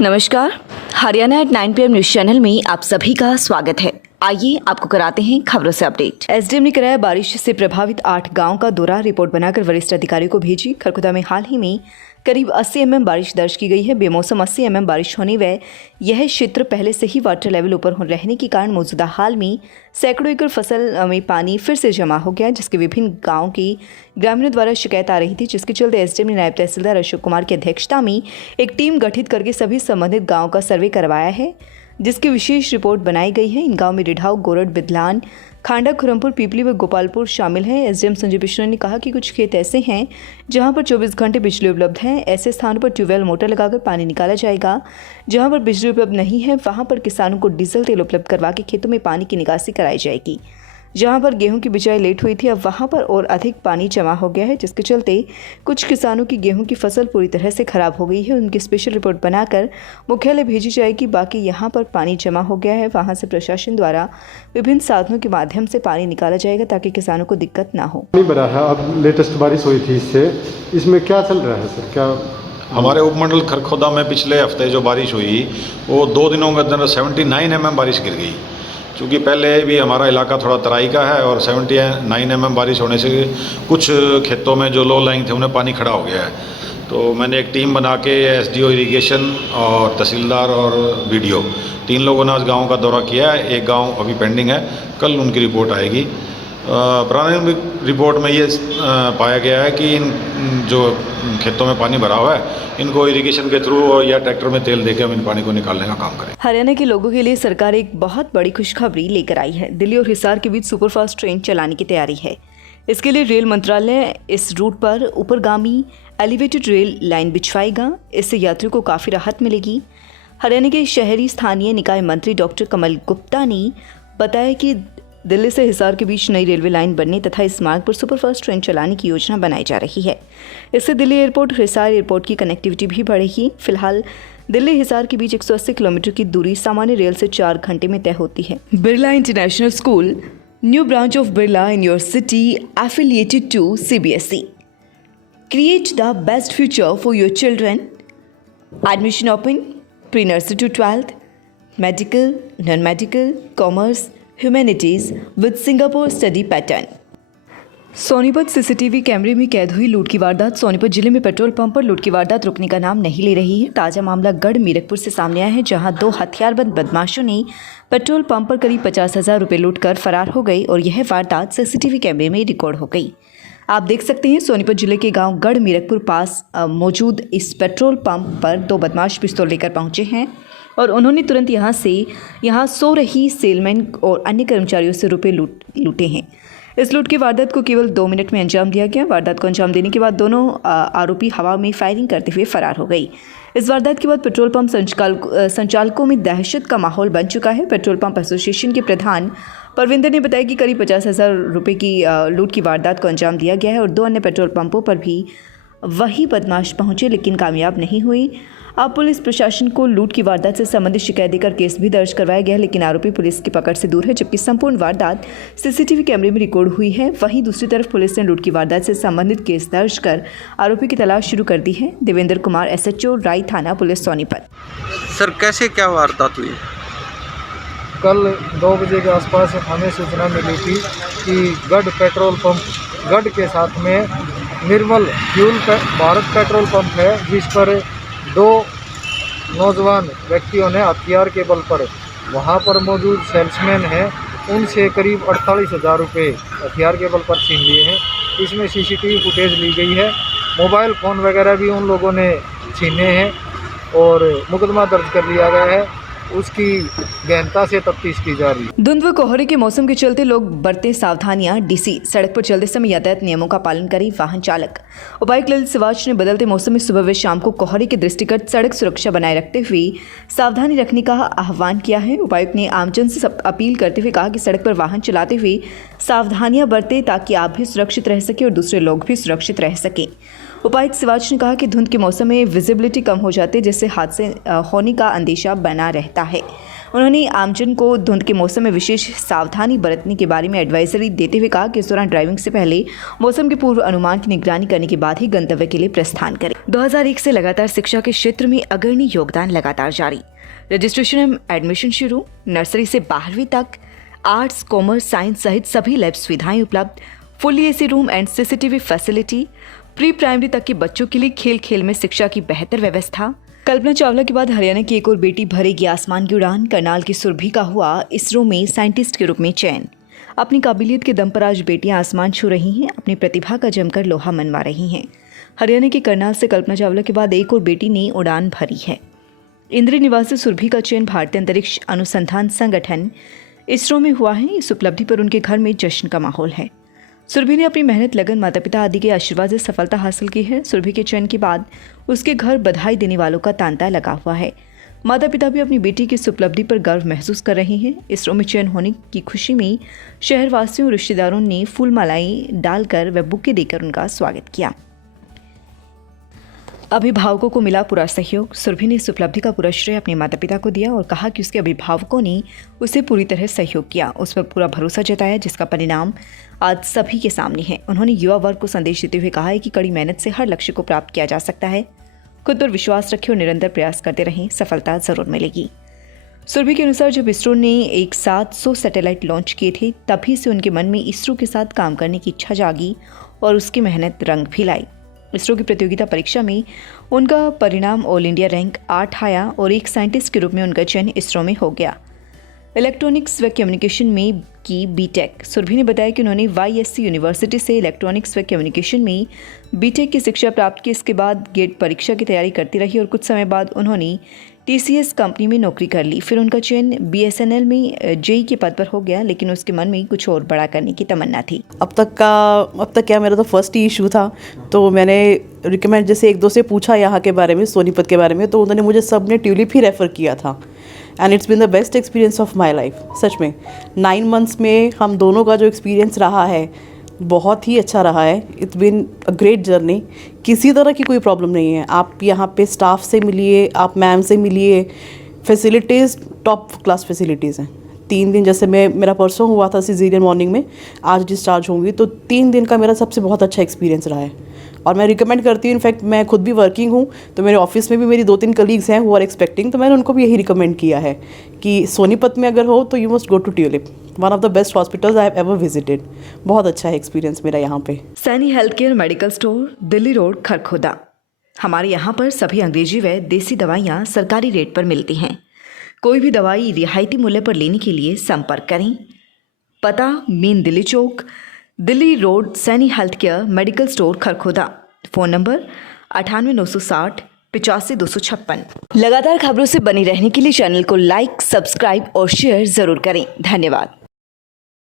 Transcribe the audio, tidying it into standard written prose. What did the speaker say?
नमस्कार, Haryana at 9 PM news channel में आप सभी का स्वागत है। आइए आपको कराते हैं खबरों से अपडेट। एसडीएम ने कराया बारिश से प्रभावित 8 गांव का दौरा, रिपोर्ट बनाकर वरिष्ठ अधिकारियों को भेजी। खरखुदा में हाल ही में करीब 80 mm बारिश दर्ज की गई है। बेमौसम 80 mm बारिश होने व यह क्षेत्र पहले से ही वाटर लेवल ऊपर रहने के कारण मौजूदा हाल में सैकड़ों एकड़ फसल में पानी फिर से जमा हो गया, जिसके विभिन्न गांव की ग्रामीणों द्वारा शिकायत आ रही थी, जिसके चलते एसडीएम ने नायब तहसीलदार अशोक कुमार की अध्यक्षता में एक टीम गठित करके सभी संबंधित गाँव का सर्वे करवाया है, जिसकी विशेष रिपोर्ट बनाई गई है। इन गांव में रिढ़ाव, गोरड, बिदलान, खांडा, खुरमपुर, पीपली व गोपालपुर शामिल हैं। एसडीएम संजय बिश्नोई ने कहा कि कुछ खेत ऐसे हैं जहां पर 24 घंटे बिजली उपलब्ध है। ऐसे स्थानों पर ट्यूबवेल मोटर लगाकर पानी निकाला जाएगा। जहां पर बिजली उपलब्ध नहीं है वहां पर किसानों को डीजल तेल उपलब्ध करवा के खेतों में पानी की निकासी कराई जाएगी। जहां पर गेहूं की बिजाई लेट हुई थी, अब वहां पर और अधिक पानी जमा हो गया है, जिसके चलते कुछ किसानों की गेहूं की फसल पूरी तरह से खराब हो गई है। उनकी स्पेशल रिपोर्ट बनाकर मुख्यालय भेजी जाएगी। बाकी यहां पर पानी जमा हो गया है, वहां से प्रशासन द्वारा विभिन्न साधनों के माध्यम से पानी निकाला जाएगा ताकि किसानों को दिक्कत ना हो। पानी भरा है, अब लेटेस्ट बारिश हुई थी, इसमें क्या चल रहा है सर? क्या हमारे उपमंडल खरखोदा में पिछले हफ्ते जो बारिश हुई वो 2 दिनों के अंदर 79 mm बारिश गिर गई। चूँकि पहले भी हमारा इलाका थोड़ा तराई का है और 79 mm बारिश होने से कुछ खेतों में जो लो लाइंग थे उन्हें पानी खड़ा हो गया है। तो मैंने एक टीम बना के एसडीओ इरिगेशन और तहसीलदार और बीडीओ 3 लोगों ने आज गाँव का दौरा किया है। एक गाँव अभी पेंडिंग है, कल उनकी रिपोर्ट आएगी। प्रारंभिक रिपोर्ट में ये पाया गया है कि इन जो खेतों में पानी भरा हुआ है इनको इरिगेशन के थ्रू या ट्रैक्टर में तेल देकर हम इन पानी को निकालने का काम करें। हरियाणा के लोगों के लिए सरकार एक बहुत बड़ी खुशखबरी लेकर आई है। दिल्ली और हिसार के बीच सुपरफास्ट ट्रेन चलाने की तैयारी है। इसके लिए रेल मंत्रालय इस रूट पर ऊपरगामी एलिवेटेड रेल लाइन बिछवाएगा। इससे यात्रियों को काफ़ी राहत मिलेगी। हरियाणा के शहरी स्थानीय निकाय मंत्री डॉक्टर कमल गुप्ता ने बताया कि दिल्ली से हिसार के बीच नई रेलवे लाइन बनने तथा इस मार्ग पर सुपरफास्ट ट्रेन चलाने की योजना बनाई जा रही है। इससे दिल्ली एयरपोर्ट और हिसार एयरपोर्ट की कनेक्टिविटी भी बढ़ेगी। फिलहाल दिल्ली हिसार के बीच 180 किलोमीटर की दूरी सामान्य रेल से 4 घंटे में तय होती है। Birla international school, new branch of Birla in your city, affiliated to CBSE. Create the best future for your children. Admission open, pre-nursery to 12th, medical, non-medical, commerce, humanities with Singapore study pattern. Sonipat CCTV कैमरे में कैद हुई लूट की वारदात। सोनीपत जिले में petrol pump पर लूट की वारदात रुकने का नाम नहीं ले रही है। ताजा मामला गढ़ मीरकपुर से सामने आया है, जहां 2 हथियारबंद बदमाशों ने पेट्रोल पंप पर करीब 50,000 रुपये लूट कर फरार हो गई और यह वारदात सीसीटीवी कैमरे में रिकॉर्ड हो गई। आप देख सकते हैं सोनीपत जिले के गांव गढ़ मीरकपुर पास मौजूद इस पेट्रोल पंप पर 2 बदमाश पिस्तौल लेकर पहुंचे हैं और उन्होंने तुरंत यहाँ सो रही सेलमैन और अन्य कर्मचारियों से रुपए लूटे हैं। इस लूट की वारदात को केवल 2 मिनट में अंजाम दिया गया। वारदात को अंजाम देने के बाद दोनों आरोपी हवा में फायरिंग करते हुए फरार हो गई। इस वारदात के बाद पेट्रोल पंप संचालकों में दहशत का माहौल बन चुका है। पेट्रोल पंप एसोसिएशन के प्रधान परविंदर ने बताया कि करीब 50,000 रुपये की लूट की वारदात को अंजाम दिया गया है और 2 अन्य पेट्रोल पंपों पर भी वही बदमाश पहुंचे लेकिन कामयाब नहीं हुई। अब पुलिस प्रशासन को लूट की वारदात से संबंधित शिकायत देकर केस भी दर्ज करवाया गया, लेकिन आरोपी पुलिस की पकड़ से दूर है, जबकि संपूर्ण वारदात सीसीटीवी कैमरे में रिकॉर्ड हुई है। वहीं दूसरी तरफ पुलिस ने लूट की वारदात से संबंधित केस दर्ज कर आरोपी की तलाश शुरू कर दी है। देवेंद्र कुमार, SHO, राय थाना पुलिस, सोनीपत। सर, कैसे क्या वारदात हुई? कल 2 बजे के आसपास हमें सूचना मिली थी कि गढ़ पेट्रोल पंप गढ़ के साथ में निर्मल फ्यूल भारत पेट्रोल पंप है, जिस पर 2 नौजवान व्यक्तियों ने हथियार के बल पर वहां पर मौजूद सेल्समैन हैं उनसे करीब 48,000 रुपये हथियार के बल पर छीन लिए हैं। इसमें CCTV फुटेज ली गई है, मोबाइल फ़ोन वगैरह भी उन लोगों ने छीने हैं और मुकदमा दर्ज कर लिया गया है। उसकी गहनता से तफ्तीश की जा रही है। धुंध व कोहरे के मौसम के चलते लोग बरतें सावधानियां। DC, सड़क पर चलते समय यातायात नियमों का पालन करें वाहन चालक। उपायुक्त ललित सिवाच ने बदलते मौसम में सुबह व शाम को कोहरे के दृष्टिगत सड़क सुरक्षा बनाए रखते हुए सावधानी रखने का आह्वान किया है। उपायुक्त ने आमजन से अपील करते हुए कहा कि सड़क पर वाहन चलाते हुए सावधानियां बरतें ताकि आप भी सुरक्षित रह सकें और दूसरे लोग भी सुरक्षित रह सकें। उपायुक्त शिवाज ने कहा कि धुंध के मौसम में विजिबिलिटी कम हो जाती है, जिससे हादसे होने का अंदेशा बना रहता है। उन्होंने आमजन को धुंध के मौसम में विशेष सावधानी बरतने के बारे में एडवाइजरी देते हुए कहा कि इस दौरान ड्राइविंग से पहले मौसम के पूर्व अनुमान की निगरानी करने के बाद ही गंतव्य के लिए प्रस्थान करें। 2001 से लगातार शिक्षा के क्षेत्र में अग्रणी योगदान लगातार जारी। रजिस्ट्रेशन एवं एडमिशन शुरू, नर्सरी से 12वीं तक, आर्ट्स, कॉमर्स, साइंस सहित सभी लैब सुविधाएं उपलब्ध, fully AC room and CCTV facility, pre primary तक के बच्चों के लिए खेल खेल में शिक्षा की बेहतर व्यवस्था। कल्पना चावला के बाद हरियाणा की एक और बेटी भरेगी आसमान की उड़ान। करनाल की सुरभि का हुआ इसरो में साइंटिस्ट के रूप में चयन। अपनी काबिलियत के दम पर आज बेटियां आसमान छू रही हैं, अपनी प्रतिभा का जमकर लोहा मनवा रही हैं। हरियाणा के करनाल से कल्पना चावला के बाद एक और बेटी ने उड़ान भरी है। इंद्र निवासी सुरभि का चयन भारतीय अंतरिक्ष अनुसंधान संगठन इसरो में हुआ है। इस उपलब्धि पर उनके घर में जश्न का माहौल है। सुरभि ने अपनी मेहनत, लगन, माता पिता आदि के आशीर्वाद से सफलता हासिल की है। सुरभि के चयन के बाद उसके घर बधाई देने वालों का तांता लगा हुआ है। माता पिता भी अपनी बेटी की इस उपलब्धि पर गर्व महसूस कर रहे हैं। इसरो में चयन होने की खुशी में शहरवासियों और रिश्तेदारों ने फूल मालाएं डालकर व बुके देकर उनका स्वागत किया। अभिभावकों को मिला पूरा सहयोग। सुरभि ने इस उपलब्धि का पूरा श्रेय अपने माता पिता को दिया और कहा कि उसके अभिभावकों ने उसे पूरी तरह सहयोग किया, उस पर पूरा भरोसा जताया, जिसका परिणाम आज सभी के सामने है। उन्होंने युवा वर्ग को संदेश देते हुए कहा है कि कड़ी मेहनत से हर लक्ष्य को प्राप्त किया जा सकता है। खुद पर विश्वास रखें और निरंतर प्रयास करते रहें, सफलता जरूर मिलेगी। सुरभि के अनुसार जब इसरो ने एक साथ 100 सैटेलाइट लॉन्च किए थे, तभी से उनके मन में इसरो के साथ काम करने की इच्छा जागी और उसकी मेहनत रंग भी लाई। इसरो की प्रतियोगिता परीक्षा में उनका परिणाम ऑल इंडिया रैंक 8 आया और एक साइंटिस्ट के रूप में उनका चयन इसरो में हो गया। इलेक्ट्रॉनिक्स व कम्युनिकेशन में की बीटेक। सुरभि ने बताया कि उन्होंने YSC यूनिवर्सिटी से इलेक्ट्रॉनिक्स व कम्युनिकेशन में बीटेक की शिक्षा प्राप्त की। इसके बाद गेट परीक्षा की तैयारी करती रही और कुछ समय बाद उन्होंने TCS कंपनी में नौकरी कर ली। फिर उनका चयन BSNL में JEE के पद पर हो गया, लेकिन उसके मन में कुछ और बड़ा करने की तमन्ना थी। अब तक क्या मेरा तो फर्स्ट ही इशू था, तो मैंने रिकमेंड जैसे एक दो से पूछा यहाँ के बारे में, सोनीपत के बारे में, तो उन्होंने मुझे सब ने ट्यूलिप ही रेफ़र किया था। And it's been the best experience of my life. सच में 9 मंथ्स में हम दोनों का जो एक्सपीरियंस रहा है बहुत ही अच्छा रहा है। It's been a great journey. किसी तरह की कोई प्रॉब्लम नहीं है। आप यहाँ पे स्टाफ से मिलिए, आप मैम से मिलिए, फैसिलिटीज़ टॉप क्लास फैसिलिटीज़ हैं। 3 दिन जैसे मेरा परसों हुआ था सिजेरियन मॉर्निंग में, आज डिस्चार्ज होंगी, तो 3 दिन का मेरा सबसे बहुत अच्छा एक्सपीरियंस रहा है और मैं रिकमेंड करती हूँ। इनफैक्ट मैं खुद भी वर्किंग हूँ, तो मेरे ऑफिस में भी मेरी 2-3 कलीग्स हैं हु आर एक्सपेक्टिंग, तो मैंने उनको भी यही रिकमेंड किया है कि सोनीपत में अगर हो तो you must go to Tulip, one of the best hospitals I have ever visited. बहुत अच्छा है एक्सपीरियंस मेरा यहाँ पे। Saini health care medical store, Delhi road, Kharkhoda. हमारे यहाँ पर सभी अंग्रेजी व देसी दवाइयाँ सरकारी रेट पर मिलती हैं। कोई भी दवाई रियायती मूल्य पर लेने के लिए संपर्क करें। पता मेन दिल्ली चौक, Delhi road, Saini health care medical store, Kharkhoda. Phone number 98 960 85 256। लगातार खबरों से बनी रहने के लिए चैनल को लाइक, सब्सक्राइब और शेयर ज़रूर करें। धन्यवाद।